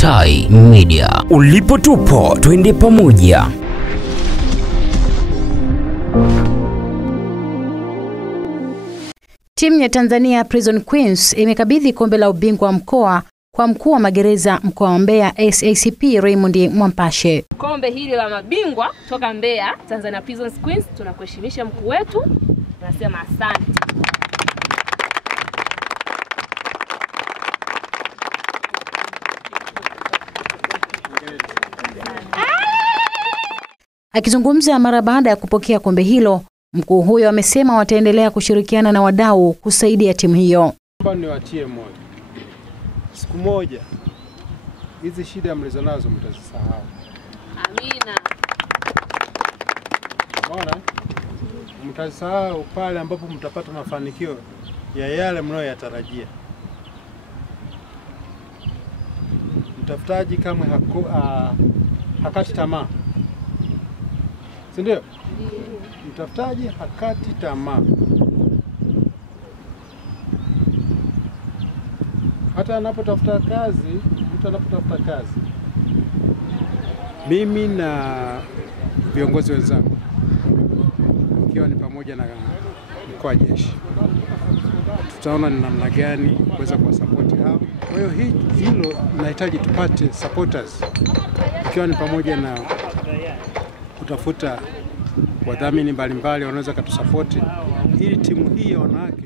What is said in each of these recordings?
Tai Media. Ulipo tupo, twende pamoja. Timu ya Tanzania Prison Queens imekabidhi kombe la ubingwa wa mkoa kwa mkuu wa magereza mkoa wa Mbeya SACP Raymond Mwampashe. Kombe hili la mabingwa toka Mbeya Tanzania Prison Queens tunakuheshimisha mkuu wetu. Tunasema asante. Akizungumza mara baada ya kupokea kombe hilo, mkuu huyo amesema wataendelea kushirikiana na wadau kusaidia timu hiyo. Niwaachie moyo. Siku moja hizi shida mlizonazo mtazisahau. Amina. Bora mtazisahau pale ambapo mtapata mafanikio ya yale mnayoyatarajia. Mtafutaji kamwe hakati tamaa. Si ndio? Mtafutaji hakati tamaa. Hata anapotafuta kazi, mtu anapotafuta kazi, mimi na viongozi wenzangu, ikiwa ni pamoja na mkuu wa jeshi, tutaona ni namna gani kuweza kuwasapoti hao. Kwa hiyo hilo tunahitaji tupate supporters, ikiwa ni pamoja na kutafuta wadhamini mbalimbali wanaweza kutusapoti ili timu hii ya wanawake.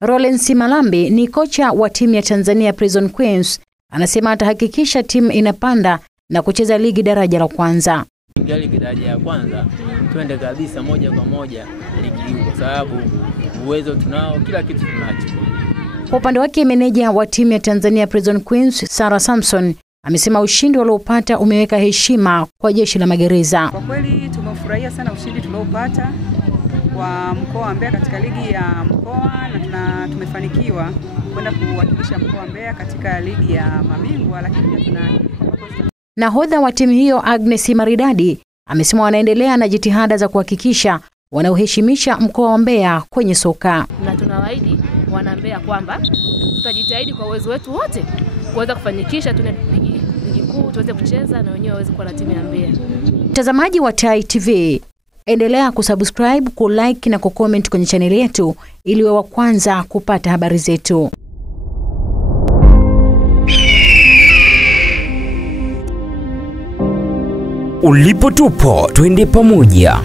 Rollins Malambi ni kocha wa timu ya Tanzania Prison Queens, anasema atahakikisha timu inapanda na kucheza ligi daraja la kwanza. Ligi daraja ya kwanza twende kabisa moja kwa moja ligi kwa sababu uwezo tunao, kila kitu tunacho. Kwa upande wake meneja wa timu ya Tanzania Prison Queens Sarah Samson amesema ushindi waliopata umeweka heshima kwa jeshi la magereza. Kwa kweli tumefurahia sana ushindi tuliopata kwa mkoa wa Mbeya katika ligi ya mkoa na tumefanikiwa kwenda kuwakilisha mkoa wa Mbeya katika ligi ya mabingwa, lakini tunaahidi kwamba nahodha wa timu hiyo Agnes Maridadi amesema wanaendelea na jitihada za kuhakikisha wanauheshimisha mkoa wa Mbeya kwenye soka. Na tunawaahidi wana Mbeya kwamba tutajitahidi kwa uwezo wetu wote kuweza kufanikisha ligi kuu tuweze kucheza na wenyewe waweze kuwa na timu ya Mbeya. Mtazamaji wa Tai TV, endelea kusubscribe, kulike na kucomment kwenye channel yetu ili uwe wa kwanza kupata habari zetu. Ulipo tupo, twende pamoja.